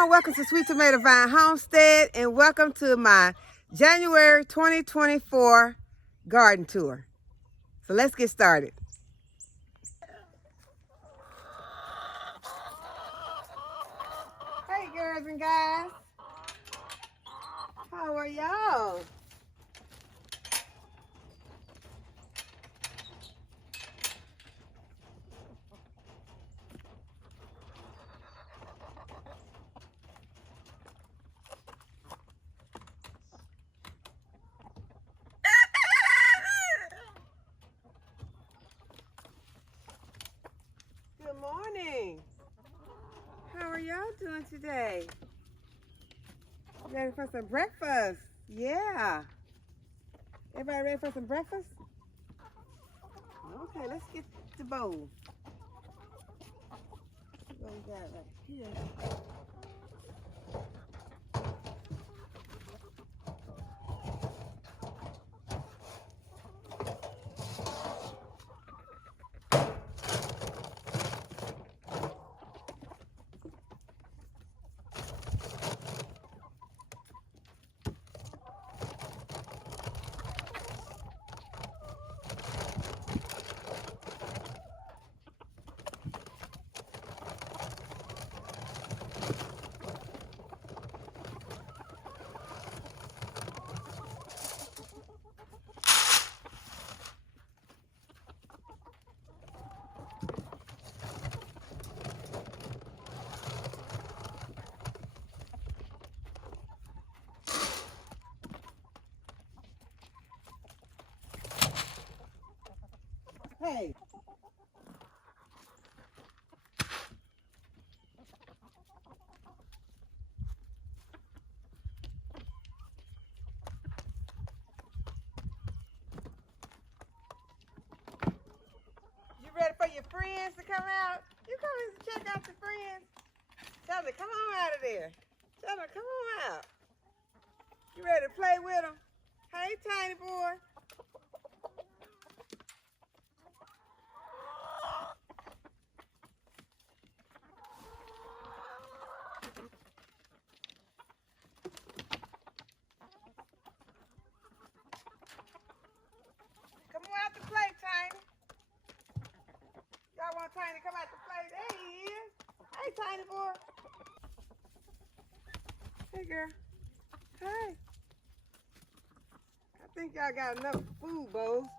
everyone. Welcome to Sweet Tomato Vine Homestead and welcome to my January 2024 garden tour. So let's get started. Hey girls and guys. How are y'all? Good morning. How are y'all doing today? Ready for some breakfast? Yeah. Everybody ready for some breakfast? Okay, let's get the bowl. What we got right here? Hey. You ready for your friends to come out? You coming to check out your friends? Tell them, come on out of there. Tell them, come on out. You ready to play with them? Hey, tiny boy. Come on out to play, Tiny. Y'all want Tiny to come out to play? There he is. Hey, tiny boy. Hey, girl. Hey. I think y'all got enough food bowls.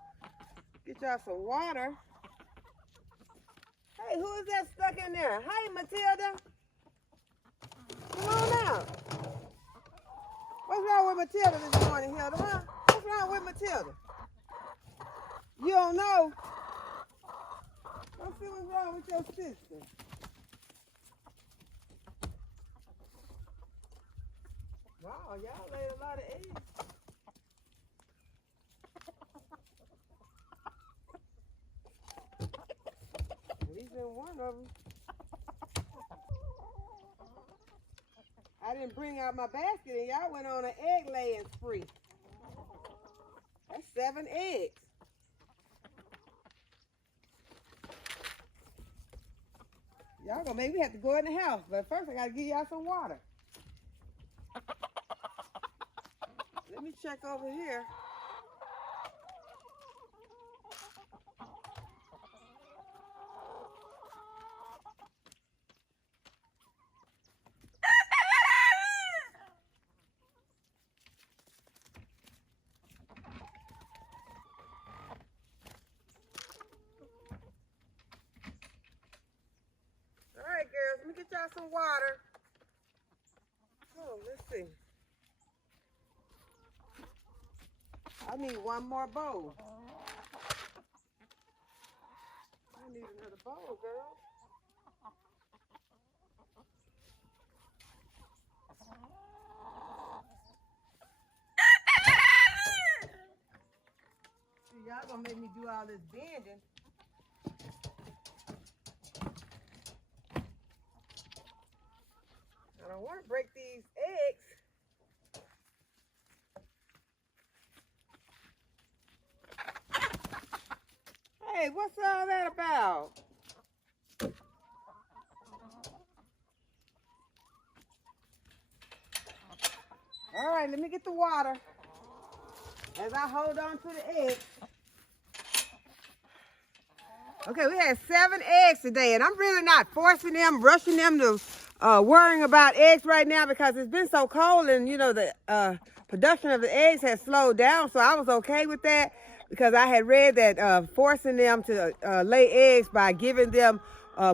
Get y'all some water. Hey, who is that stuck in there? Hey, Matilda. Come on out. What's wrong with Matilda this morning, Hilda, huh? What's wrong with Matilda? You don't know? Let's see what's wrong with your sister. Wow, y'all laid a lot of eggs. At least in one of them. I didn't bring out my basket and y'all went on an egg laying spree. That's 7 eggs. Y'all gonna make me have to go in the house, but first I gotta give y'all some water. Let me check over here. All right, girls, let me get y'all some water. Oh, let's see. I need one more bowl. I need another bowl, girl. See, y'all gonna make me do all this bending. I don't want to break these eggs. Hey, what's all that about? right, let me get the water as I hold on to the eggs. Okay, we had 7 eggs today, and I'm really not forcing them, rushing them to worrying about eggs right now because it's been so cold and, you know, the production of the eggs has slowed down. So I was okay with that because I had read that forcing them to lay eggs by giving them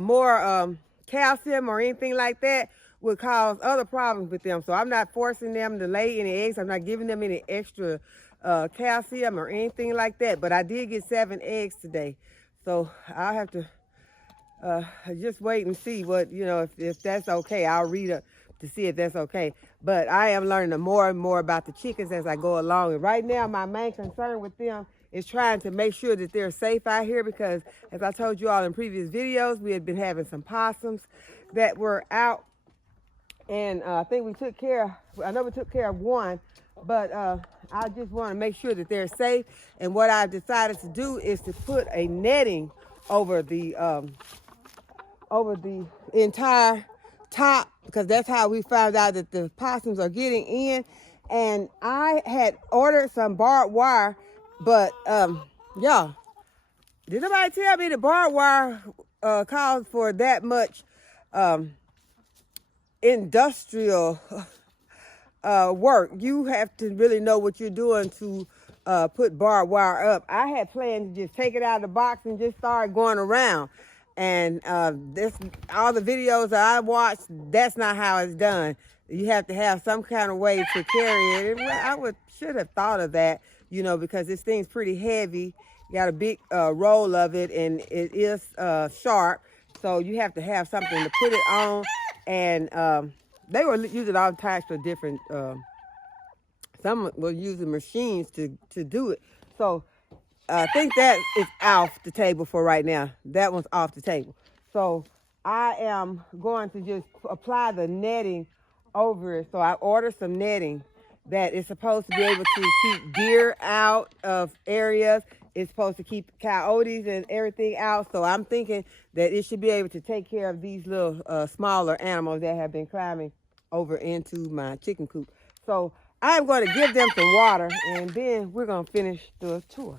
more calcium or anything like that would cause other problems with them. So I'm not forcing them to lay any eggs. I'm not giving them any extra calcium or anything like that. But I did get 7 eggs today. So I'll have to just wait and see what, you know, if that's okay. I'll read up to see if that's okay. But I am learning more and more about the chickens as I go along. And right now, my main concern with them is trying to make sure that they're safe out here because, as I told you all in previous videos, we had been having some possums that were out. And I think we took care of one, but I just want to make sure that they're safe. And what I've decided to do is to put a netting over the entire top because that's how we found out that the possums are getting in. And I had ordered some barbed wire, but yeah, did nobody tell me the barbed wire calls for that much industrial work? You have to really know what you're doing to put barbed wire up. I had planned to just take it out of the box and just start going around. And all the videos that I watched, that's not how it's done. You have to have some kind of way to carry it. And I should have thought of that, you know, because this thing's pretty heavy. You got a big roll of it, and it is sharp. So you have to have something to put it on. And they were using all types of different, some were using machines to do it. So I think that is off the table for right now. That one's off the table. So I am going to just apply the netting over it. So I ordered some netting that is supposed to be able to keep deer out of areas. It's supposed to keep coyotes and everything out. So I'm thinking that it should be able to take care of these little smaller animals that have been climbing over into my chicken coop. So I'm going to give them some water, and then we're going to finish the tour.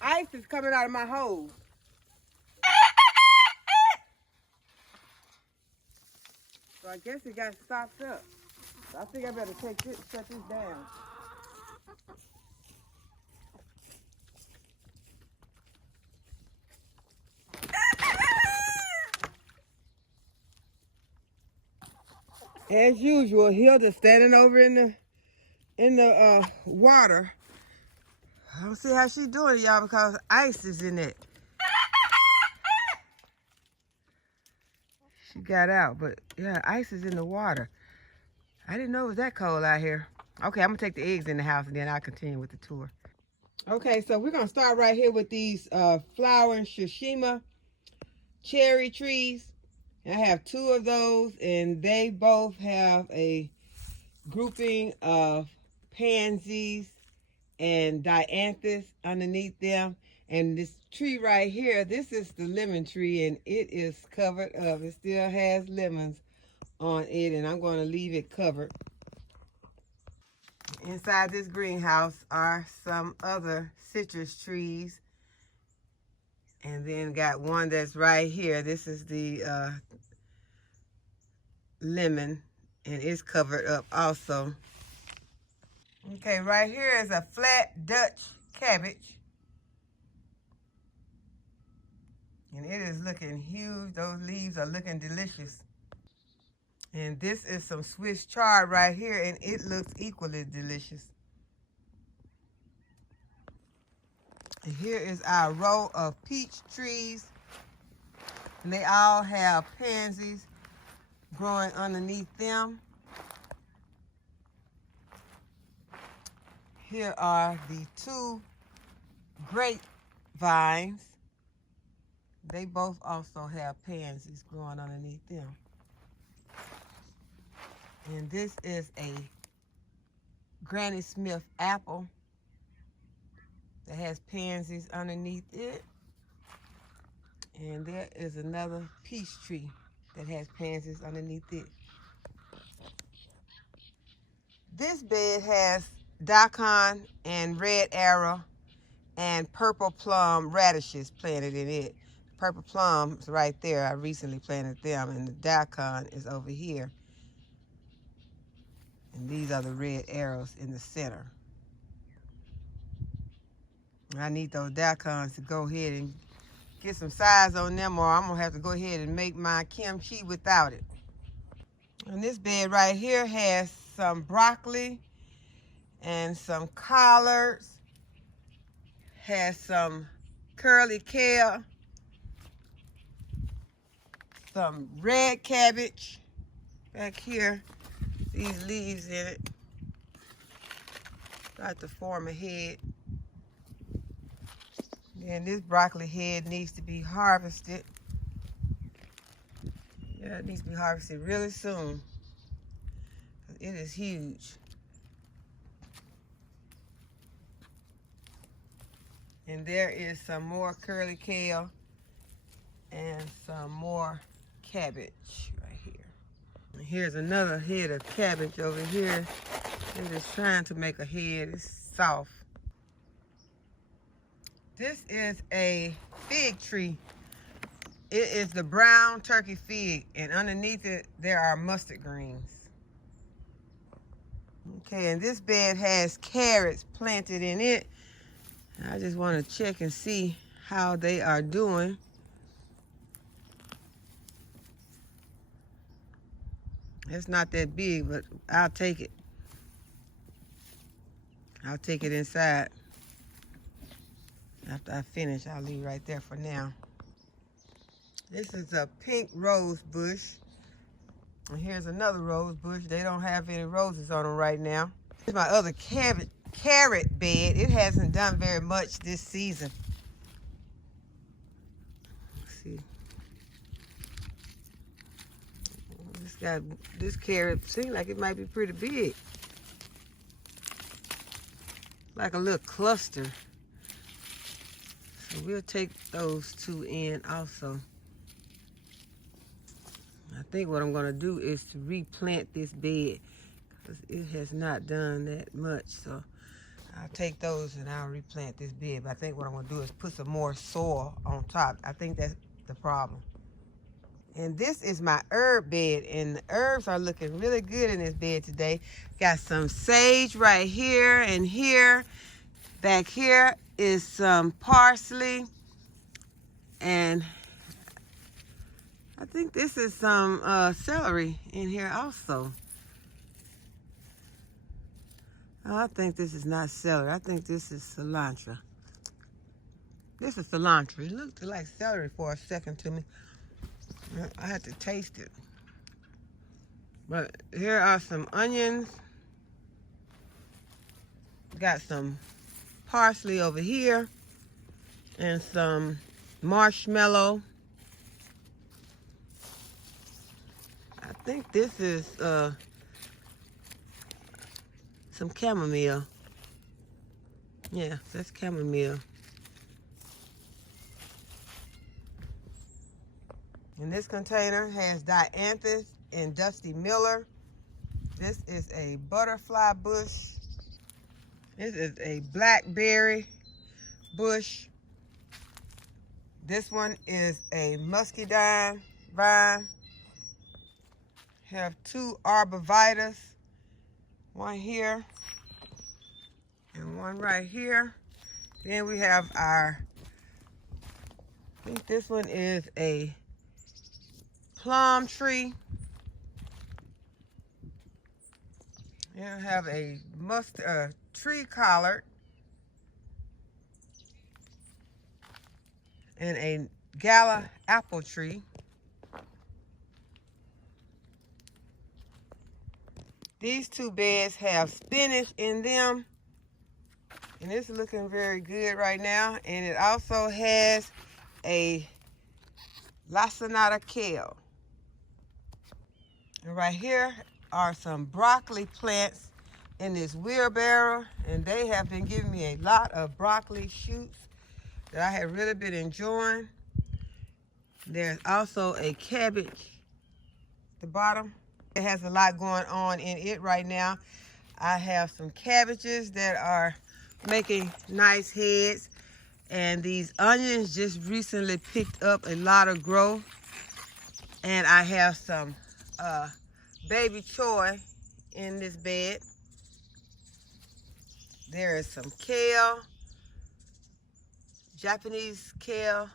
Ice is coming out of my hose. So I guess it got stopped up. So I think I better shut this down. As usual, Hilda's standing over in the water. I don't see how she's doing it, y'all, because ice is in it. She got out, but yeah, ice is in the water. I didn't know it was that cold out here. Okay, I'm gonna take the eggs in the house and then I'll continue with the tour. Okay, so we're gonna start right here with these flowering Shishima cherry trees. I have 2 of those, and they both have a grouping of pansies and dianthus underneath them. And this tree right here, this is the lemon tree, and it is covered up. It still has lemons on it, and I'm going to leave it covered. Inside this greenhouse are some other citrus trees, and then got one that's right here. This is the lemon, and it's covered up also. Okay, right here is a flat Dutch cabbage. And it is looking huge. Those leaves are looking delicious. And this is some Swiss chard right here, and it looks equally delicious. And here is our row of peach trees. And they all have pansies growing underneath them. Here are the 2 grapevines. They both also have pansies growing underneath them. And this is a Granny Smith apple that has pansies underneath it. And there is another peach tree that has pansies underneath it. This bed has daikon and red arrow and purple plum radishes planted in it. Purple plum is right there. I recently planted them, and the daikon is over here. And these are the red arrows in the center. I need those daikons to go ahead and get some size on them, or I'm gonna have to go ahead and make my kimchi without it. And this bed right here has some broccoli and some collards, has some curly kale, some red cabbage back here, these leaves in it, got to form a head. Then this broccoli head needs to be harvested. Yeah, it needs to be harvested really soon. It is huge. And there is some more curly kale and some more cabbage right here. And here's another head of cabbage over here. They're just trying to make a head. It's soft. This is a fig tree. It is the brown turkey fig, and underneath it there are mustard greens. Okay, and this bed has carrots planted in it. I just want to check and see how they are doing. It's not that big, but I'll take it. I'll take it inside. After I finish, I'll leave right there for now. This is a pink rose bush. And here's another rose bush. They don't have any roses on them right now. Here's my other carrot bed. It hasn't done very much this season. Let's see. This carrot seems like it might be pretty big. Like a little cluster. So we'll take those two in also. I think what I'm gonna do is to replant this bed because it has not done that much. So I'll take those and I'll replant this bed. But I think what I'm gonna do is put some more soil on top. I think that's the problem. And this is my herb bed, and the herbs are looking really good in this bed today. Got some sage right here and here. Back here is some parsley, and I think this is some celery in here also. Oh, I think this is not celery. I think this is cilantro. This is cilantro. It looked like celery for a second to me. I had to taste it. But here are some onions. Got some parsley over here and some marshmallow. I think this is some chamomile. Yeah, that's chamomile. And this container has dianthus and dusty miller. This is a butterfly bush. This is a blackberry bush. This one is a muscadine vine. Have two arborvitaes, one here and one right here. Then we have our, I think this one is a plum tree. Then we have a tree collard and a gala apple tree. These two beds have spinach in them, and it's looking very good right now. And it also has a lacinato kale. And right here are some broccoli plants in this wheelbarrow, and they have been giving me a lot of broccoli shoots that I have really been enjoying. There's also a cabbage at the bottom. It has a lot going on in it right now. I have some cabbages that are making nice heads. And these onions just recently picked up a lot of growth. And I have some baby choy in this bed. There is some kale, Japanese kale.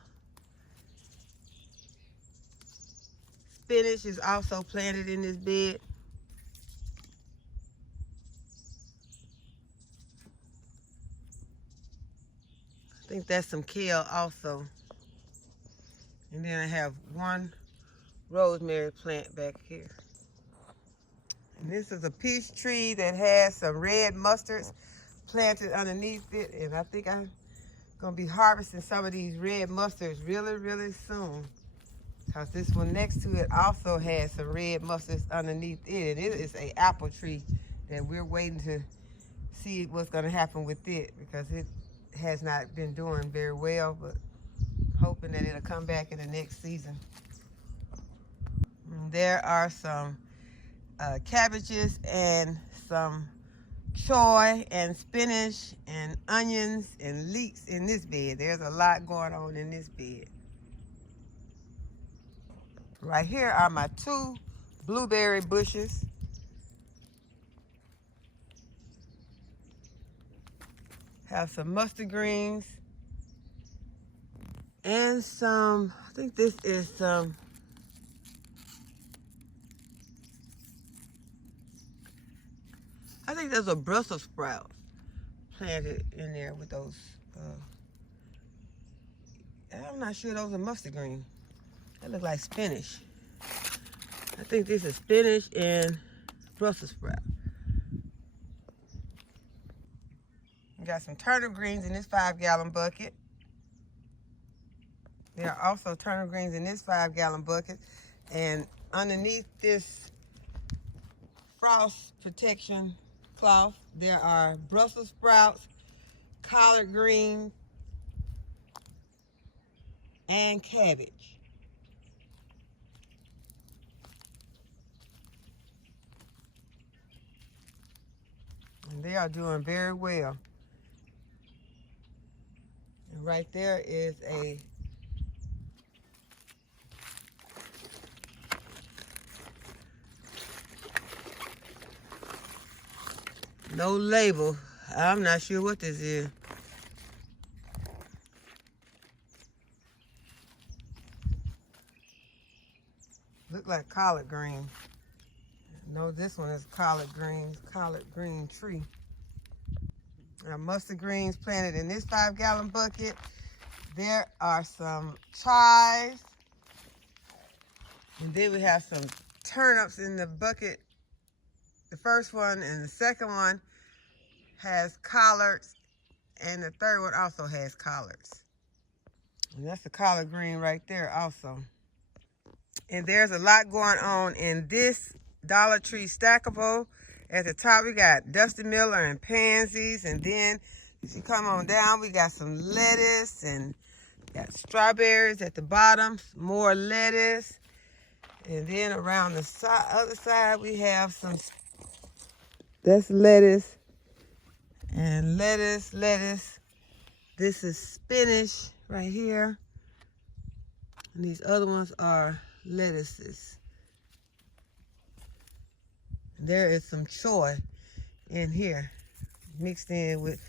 Spinach is also planted in this bed. I think that's some kale also. And then I have one rosemary plant back here. And this is a peach tree that has some red mustards planted underneath it. And I think I'm gonna be harvesting some of these red mustards really, really soon. Because this one next to it also has some red mustards underneath it. And it is an apple tree that we're waiting to see what's gonna happen with it, because it has not been doing very well, but hoping that it'll come back in the next season. And there are some cabbages and some choy and spinach and onions and leeks in this bed. There's a lot going on in this bed. Right here are my 2 blueberry bushes. Have some mustard greens and some, I think this is some I think there's a Brussels sprout planted in there with those. I'm not sure those are mustard green. That look like spinach. I think this is spinach and Brussels sprout. We got some turnip greens in this 5-gallon bucket. There are also turnip greens in this 5-gallon bucket. And underneath this frost protection cloth, there are Brussels sprouts, collard greens, and cabbage. And they are doing very well. And right there is a no label. I'm not sure what this is. Look like collard green. No, this one is collard green tree. Mustard greens planted in this 5-gallon bucket. There are some chives. And then we have some turnips in the bucket. The first one and the second one has collards, and the third one also has collards. And that's the collard green right there also. And there's a lot going on in this Dollar Tree stackable. At the top, we got Dusty Miller and pansies. And then if you come on down, we got some lettuce and got strawberries at the bottom, more lettuce. And then around the other side, we have some, that's lettuce and lettuce. This is spinach right here. And these other ones are lettuces. There is some choy in here mixed in with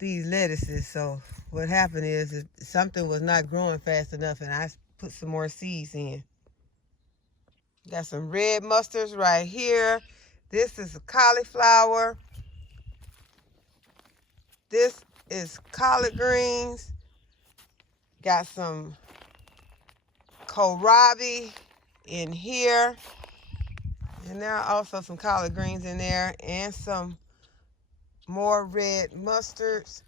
these lettuces. So what happened is something was not growing fast enough, and I put some more seeds in. Got some red mustards right here. This is a cauliflower. This is collard greens. Got some kohlrabi in here. And there are also some collard greens in there and some more red mustards.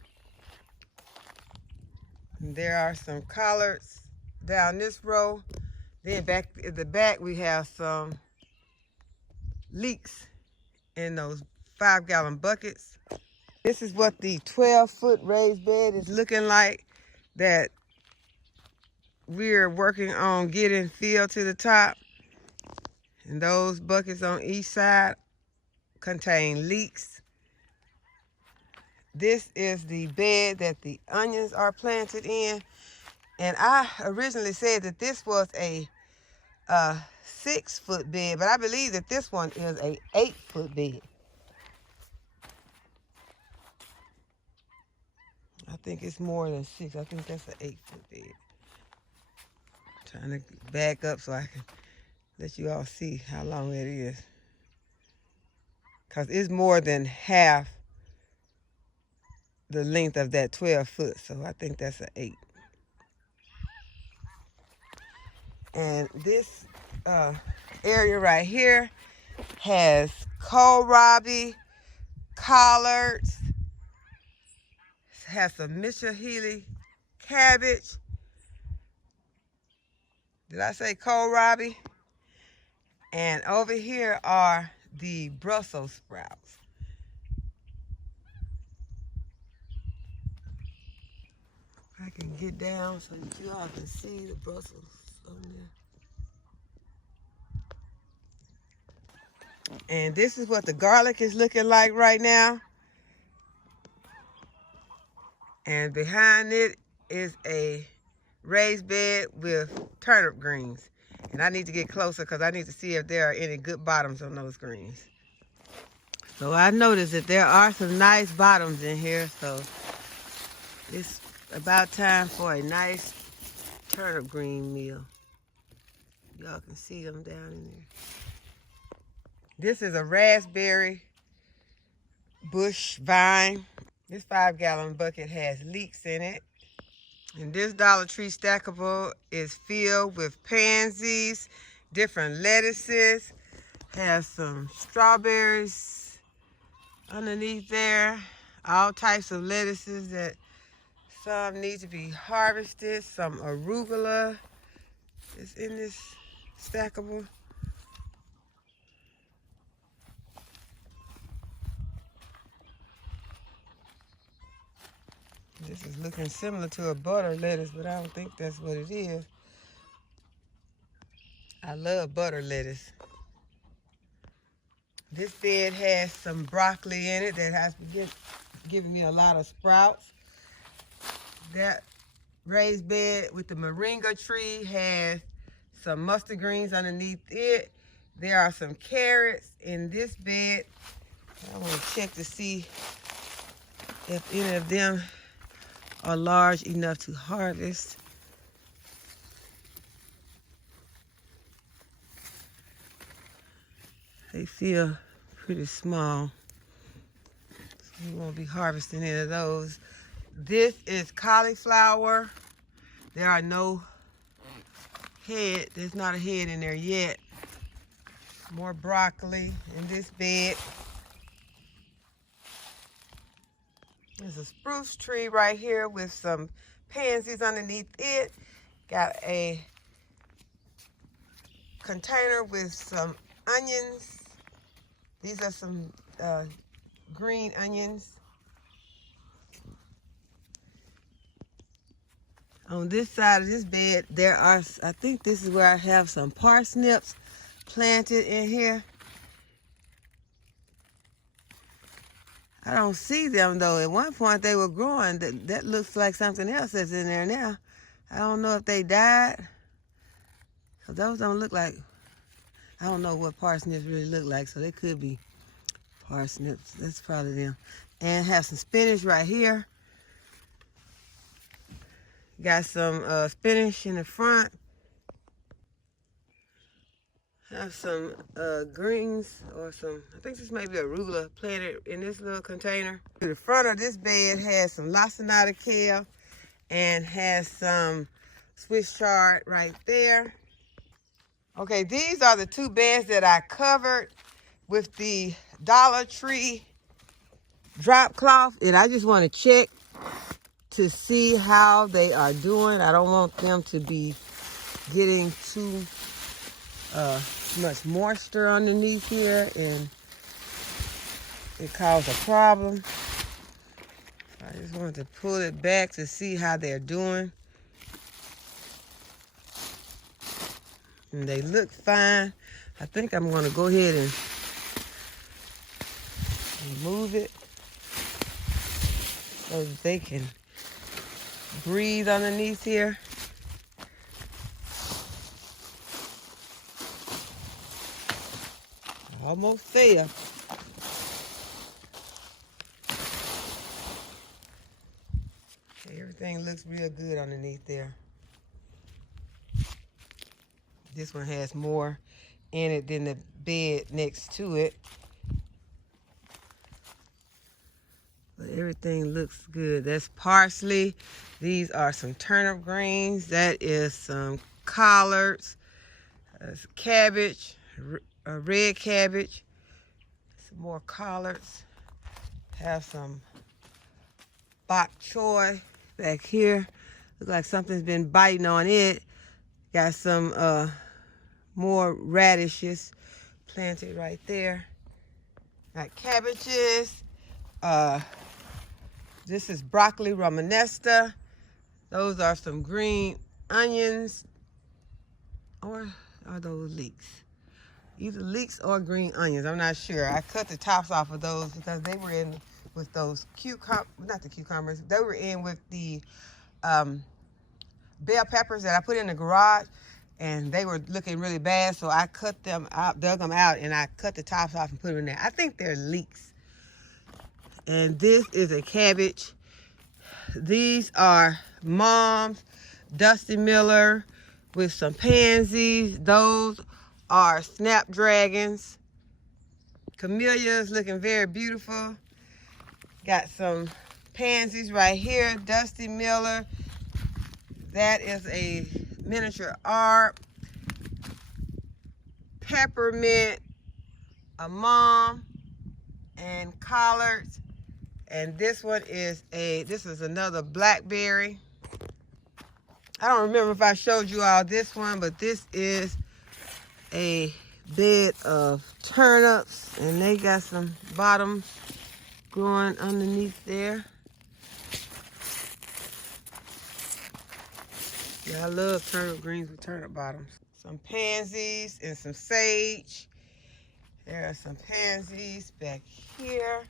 And there are some collards down this row. Then back at the back, we have some leeks in those 5-gallon buckets. This is what the 12-foot raised bed is looking like that we're working on getting filled to the top. And those buckets on each side contain leeks. This is the bed that the onions are planted in. And I originally said that this was a 6-foot bed, but I believe that this one is a 8-foot bed. I think it's more than 6. I think that's an 8-foot bed. Trying to back up so I can let you all see how long it is. Because it's more than half the length of that 12-foot, so I think that's an 8. And this area right here has kohlrabi, collards, has some Mishahili cabbage. Did I say kohlrabi? And over here are the Brussels sprouts. I can get down so that you all can see the Brussels on there. And this is what the garlic is looking like right now. And behind it is a raised bed with turnip greens. And I need to get closer because I need to see if there are any good bottoms on those greens. So I noticed that there are some nice bottoms in here. So it's about time for a nice turnip green meal. Y'all can see them down in there. This is a raspberry bush vine. This 5-gallon bucket has leeks in it. And this Dollar Tree stackable is filled with pansies, different lettuces, has some strawberries underneath there, all types of lettuces that some need to be harvested, some arugula is in this stackable. This is looking similar to a butter lettuce, but I don't think that's what it is. I love butter lettuce. This bed has some broccoli in it that has been giving me a lot of sprouts. That raised bed with the moringa tree has some mustard greens underneath it. There are some carrots in this bed. I want to check to see if any of them are large enough to harvest. They feel pretty small, so we won't be harvesting any of those. This is cauliflower. There are no head. There's not a head in there yet. More broccoli in this bed. There's a spruce tree right here with some pansies underneath it. Got a container with some onions. These are some green onions. On this side of this bed, there are, I think this is where I have some parsnips planted in here. I don't see them though. At one point they were growing. That looks like something else that's in there now. I don't know if they died. So those don't look like, I don't know what parsnips really look like, so they could be parsnips. That's probably them. And have some spinach right here. Got some spinach in the front. Have some greens or some, I think this may be arugula planted in this little container. The front of this bed has some lacinato kale and has some Swiss chard right there. Okay, these are the 2 beds that I covered with the Dollar Tree drop cloth, and I just want to check to see how they are doing. I don't want them to be getting too much moisture underneath here and it cause a problem. I just wanted to pull it back to see how they're doing. And they look fine. I think I'm gonna go ahead and remove it so that they can breathe underneath here. Almost there. Everything looks real good underneath there. This one has more in it than the bed next to it. But everything looks good. That's parsley. These are some turnip greens. That is some collards. That's cabbage, red cabbage. Some more collards. Have some bok choy back here. Looks like something's been biting on it. Got some more radishes planted right there. Got cabbages. This is broccoli romanesca. Those are some green onions. Or are those leeks? Either leeks or green onions. I'm not sure. I cut the tops off of those because they were in with those not the cucumbers. They were in with the bell peppers that I put in the garage, and they were looking really bad, so I cut them out, dug them out, and I cut the tops off and put them in there. I think they're leeks. And this is a cabbage. These are Mom's Dusty Miller with some pansies. Those are snapdragons. Camellias looking very beautiful. Got some pansies right here. Dusty Miller. That is a miniature arp. Peppermint, a mom, and collards. And this one is this is another blackberry. I don't remember if I showed you all this one, but this is a bed of turnips, and they got some bottoms growing underneath there. Yeah, I love turnip greens with turnip bottoms. Some pansies and some sage. There are some pansies back here.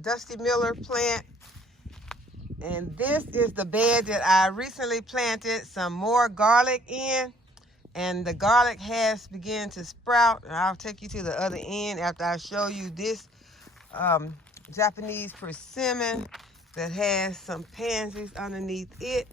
Dusty Miller plant. And this is the bed that I recently planted some more garlic in. And the garlic has begun to sprout. And I'll take you to the other end after I show you this Japanese persimmon that has some pansies underneath it.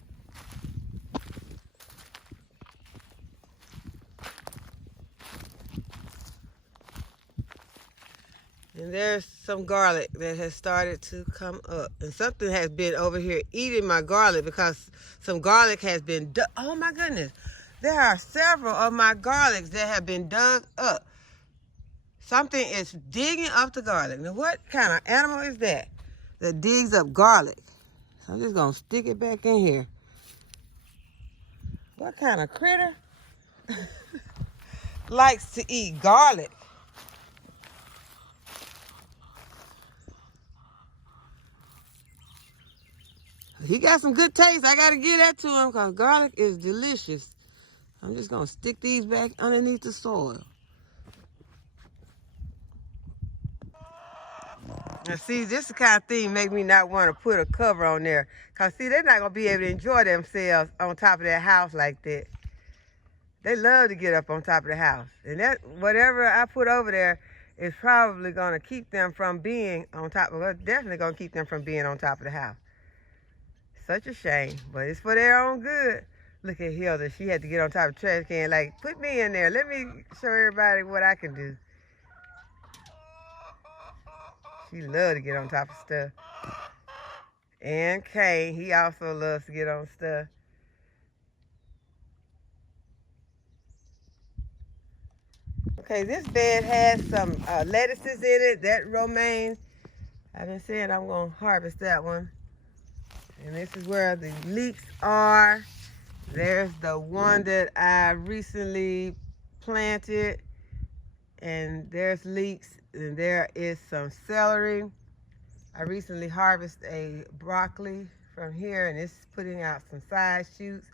And there's some garlic that has started to come up. And something has been over here eating my garlic because some garlic has been dug. Oh my goodness. There are several of my garlics that have been dug up. Something is digging up the garlic. Now what kind of animal is that digs up garlic? So I'm just gonna stick it back in here. What kind of critter likes to eat garlic? He got some good taste. I got to give that to him because garlic is delicious. I'm just going to stick these back underneath the soil. Now, see, this the kind of thing make me not want to put a cover on there. Because, see, they're not going to be able to enjoy themselves on top of that house like that. They love to get up on top of the house. And that whatever I put over there is probably going to keep them from being on top of it. Definitely going to keep them from being on top of the house. Such a shame, but it's for their own good. Look at Hilda. She had to get on top of the trash can. Like, put me in there. Let me show everybody what I can do. She loves to get on top of stuff. And Kane, he also loves to get on stuff. Okay, this bed has some lettuces in it. That romaine, I've been saying I'm going to harvest that one. And this is where the leeks are. There's the one that I recently planted. And there's leeks. And there is some celery. I recently harvested a broccoli from here. And it's putting out some side shoots.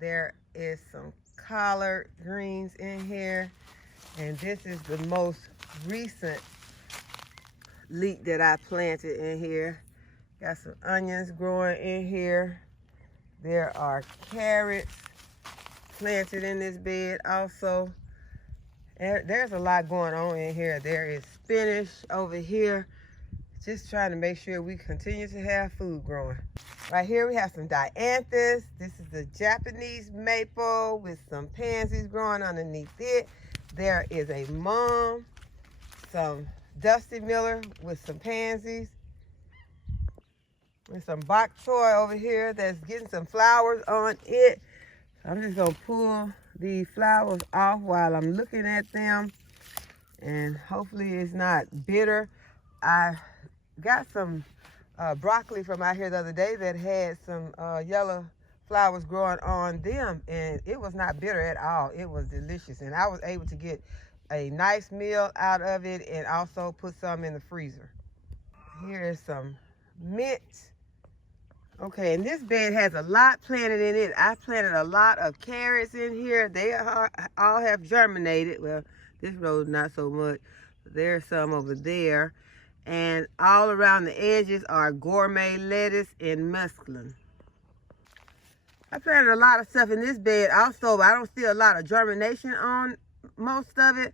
There is some collard greens in here. And this is the most recent leek that I planted in here. Got some onions growing in here. There are carrots planted in this bed also. There's a lot going on in here. There is spinach over here. Just trying to make sure we continue to have food growing. Right here we have some dianthus. This is the Japanese maple with some pansies growing underneath it. There is a mum, some Dusty Miller with some pansies. There's some bok choy over here that's getting some flowers on it. I'm just gonna pull the flowers off while I'm looking at them, and hopefully it's not bitter. I got some broccoli from out here the other day that had some yellow flowers growing on them, and it was not bitter at all. It was delicious, and I was able to get a nice meal out of it and also put some in the freezer. Here is some mint. Okay, and this bed has a lot planted in it. I planted a lot of carrots in here. They all have germinated. Well, this row not so much. There's some over there. And all around the edges are gourmet lettuce and mesclun. I planted a lot of stuff in this bed also, but I don't see a lot of germination on most of it.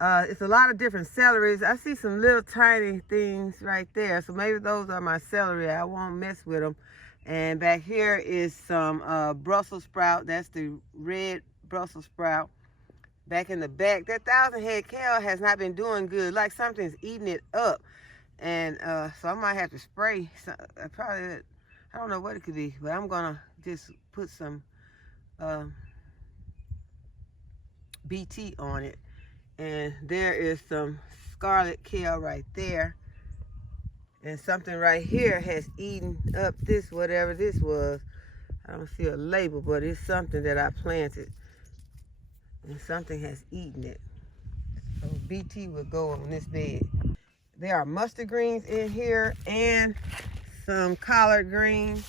It's a lot of different celeries. I see some little tiny things right there. So maybe those are my celery. I won't mess with them. And back here is some Brussels sprout. That's the red Brussels sprout. Back in the back, that 1,000-head kale has not been doing good. Like something's eating it up. And so I might have to spray. I don't know what it could be, but I'm gonna just put some BT on it. And there is some scarlet kale right there. And something right here has eaten up this, whatever this was. I don't see a label, but it's something that I planted. And something has eaten it. So BT will go on this bed. There are mustard greens in here and some collard greens.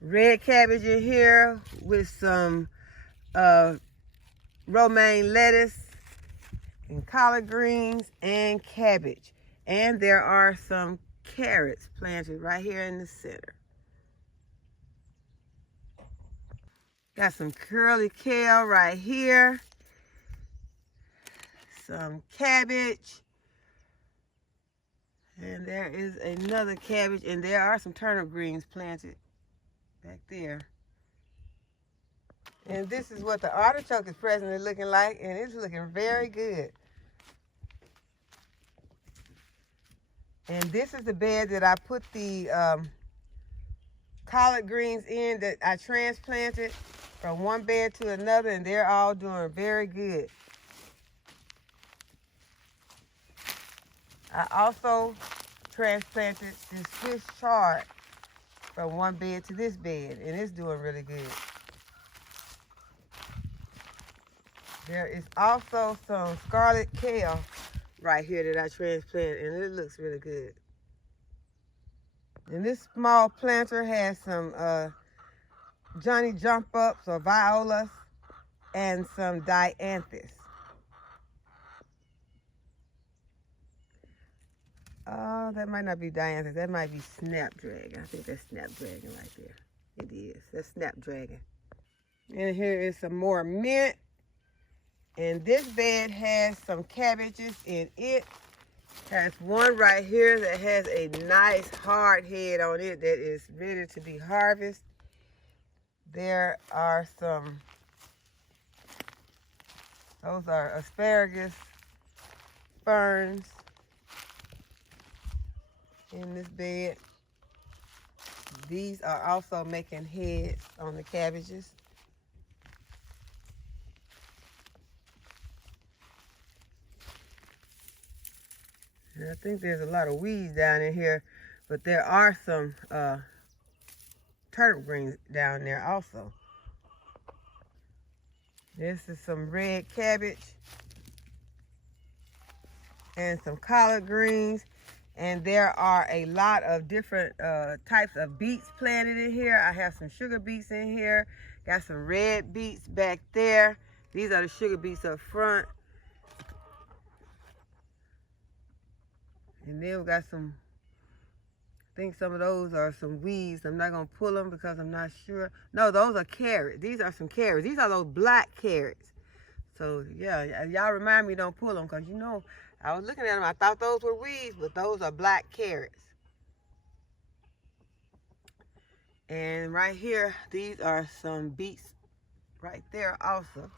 Red cabbage in here with some romaine lettuce and collard greens and cabbage. And there are some carrots planted right here in the center. Got some curly kale right here. Some cabbage. And there is another cabbage. And there are some turnip greens planted back there. And this is what the artichoke is presently looking like. And it's looking very good. And this is the bed that I put the collard greens in that I transplanted from one bed to another, and they're all doing very good. I also transplanted this Swiss chard from one bed to this bed, and it's doing really good. There is also some scarlet kale right here that I transplanted, and it looks really good. And this small planter has some Johnny Jump Ups or violas and some dianthus. Oh, that might not be dianthus. That might be snapdragon. I think that's snapdragon right there. It is. That's snapdragon. And here is some more mint. And this bed has some cabbages in it. There's one right here that has a nice hard head on it that is ready to be harvested. There are some, those are asparagus ferns in this bed. These are also making heads on the cabbages. And I think there's a lot of weeds down in here, but there are some turnip greens down there also. This is some red cabbage and some collard greens. And there are a lot of different types of beets planted in here. I have some sugar beets in here. Got some red beets back there. These are the sugar beets up front. And then we got some, I think some of those are some weeds. I'm not gonna pull them because I'm not sure. No, those are carrots. These are some carrots. These are those black carrots. So yeah, y'all remind me don't pull them, because you know, I was looking at them, I thought those were weeds, but those are black carrots. And right here, these are some beets right there also.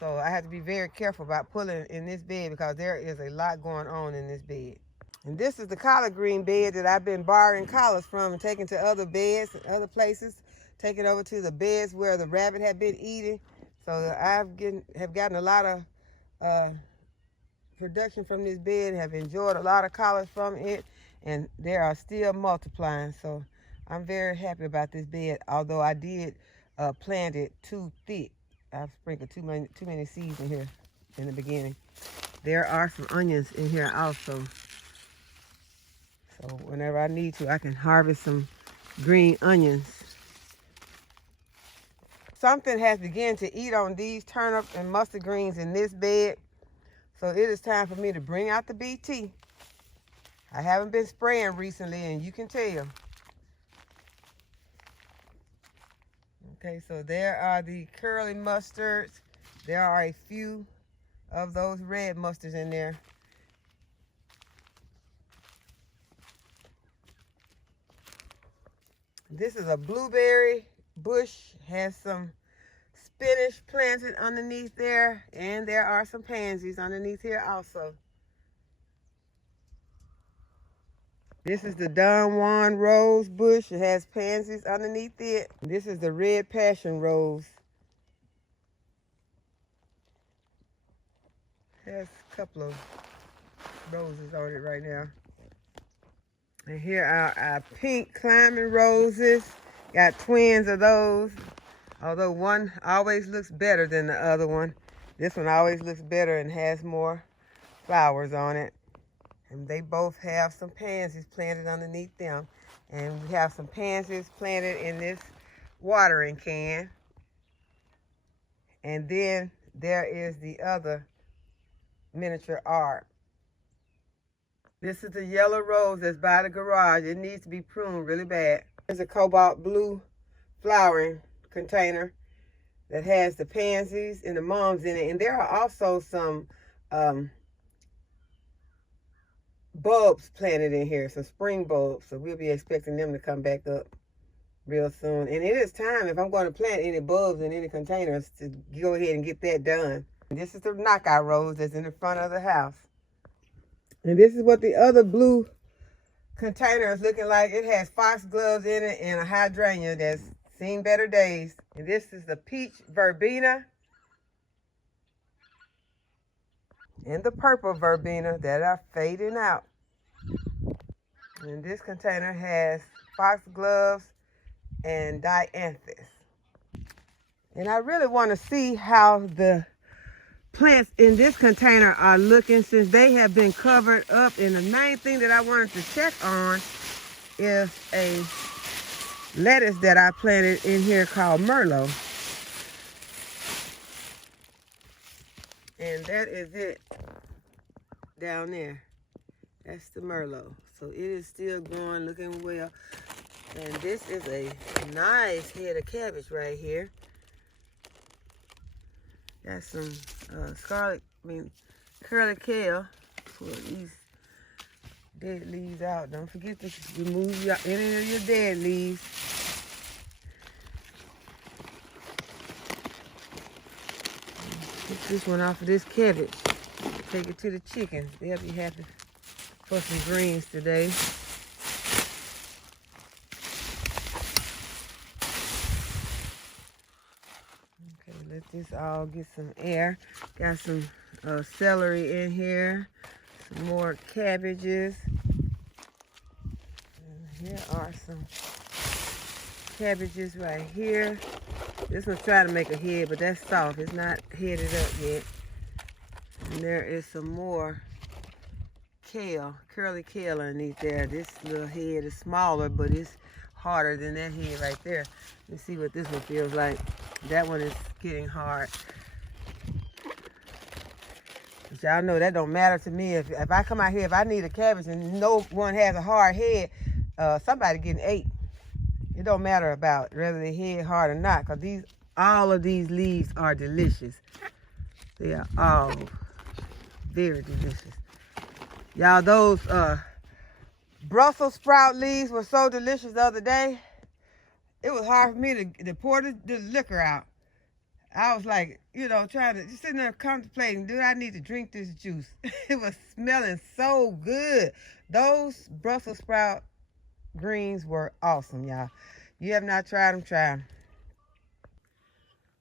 So I have to be very careful about pulling in this bed, because there is a lot going on in this bed. And this is the collard green bed that I've been borrowing collards from and taking to other beds and other places, taking over to the beds where the rabbit had been eating. So have gotten a lot of production from this bed, have enjoyed a lot of collards from it, and they are still multiplying. So I'm very happy about this bed, although I did plant it too thick. I've sprinkled too many seeds in here in the beginning. There are some onions in here also. So whenever I need to, I can harvest some green onions. Something has begun to eat on these turnip and mustard greens in this bed. So it is time for me to bring out the BT. I haven't been spraying recently, and you can tell. Okay, so there are the curly mustards. There are a few of those red mustards in there. This is a blueberry bush, has some spinach planted underneath there, and there are some pansies underneath here also. This is the Don Juan rose bush. It has pansies underneath it. This is the red passion rose. It has a couple of roses on it right now. And here are our pink climbing roses. Got twins of those. Although one always looks better than the other one. This one always looks better and has more flowers on it. And they both have some pansies planted underneath them. And we have some pansies planted in this watering can. And then there is the other miniature art. This is the yellow rose that's by the garage. It needs to be pruned really bad. There's a cobalt blue flowering container that has the pansies and the mums in it. And there are also some bulbs planted in here, some spring bulbs. So we'll be expecting them to come back up real soon. And it is time, if I'm going to plant any bulbs in any containers, to go ahead and get that done. And this is the knockout rose that's in the front of the house. And this is what the other blue container is looking like. It has foxgloves in it and a hydrangea that's seen better days. And this is the peach verbena and the purple verbena that are fading out. And this container has foxgloves and dianthus. And I really want to see how the plants in this container are looking, since they have been covered up. And the main thing that I wanted to check on is a lettuce that I planted in here called Merlot. And that is it down there. That's the Merlot. So it is still growing, looking well. And this is a nice head of cabbage right here. Got some curly kale. Pull these dead leaves out. Don't forget to remove any of your dead leaves. Get this one off of this cabbage. Take it to the chickens. They'll be happy for some greens today. Let this all get some air. Got some celery in here. Some more cabbages. And here are some cabbages right here. This one's trying to make a head, but that's soft. It's not headed up yet. And there is some more kale, curly kale underneath there. This little head is smaller, but it's harder than that head right there. Let's see what this one feels like. That one is getting hard. But y'all know that don't matter to me. If I come out here, if I need a cabbage and no one has a hard head, somebody getting ate. It don't matter about whether the head hard or not, because all of these leaves are delicious. They are all very delicious. Y'all, those Brussels sprout leaves were so delicious the other day. It was hard for me to pour the liquor out. I was like, you know, just sitting there contemplating, do I need to drink this juice? It was smelling so good. Those Brussels sprout greens were awesome, y'all. You have not tried them, try them.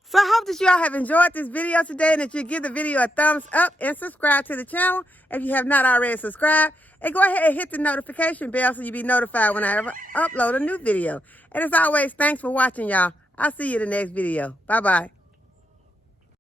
So I hope that y'all have enjoyed this video today and that you give the video a thumbs up and subscribe to the channel if you have not already subscribed. And go ahead and hit the notification bell so you'll be notified when I ever upload a new video. And as always, thanks for watching, y'all. I'll see you in the next video. Bye-bye.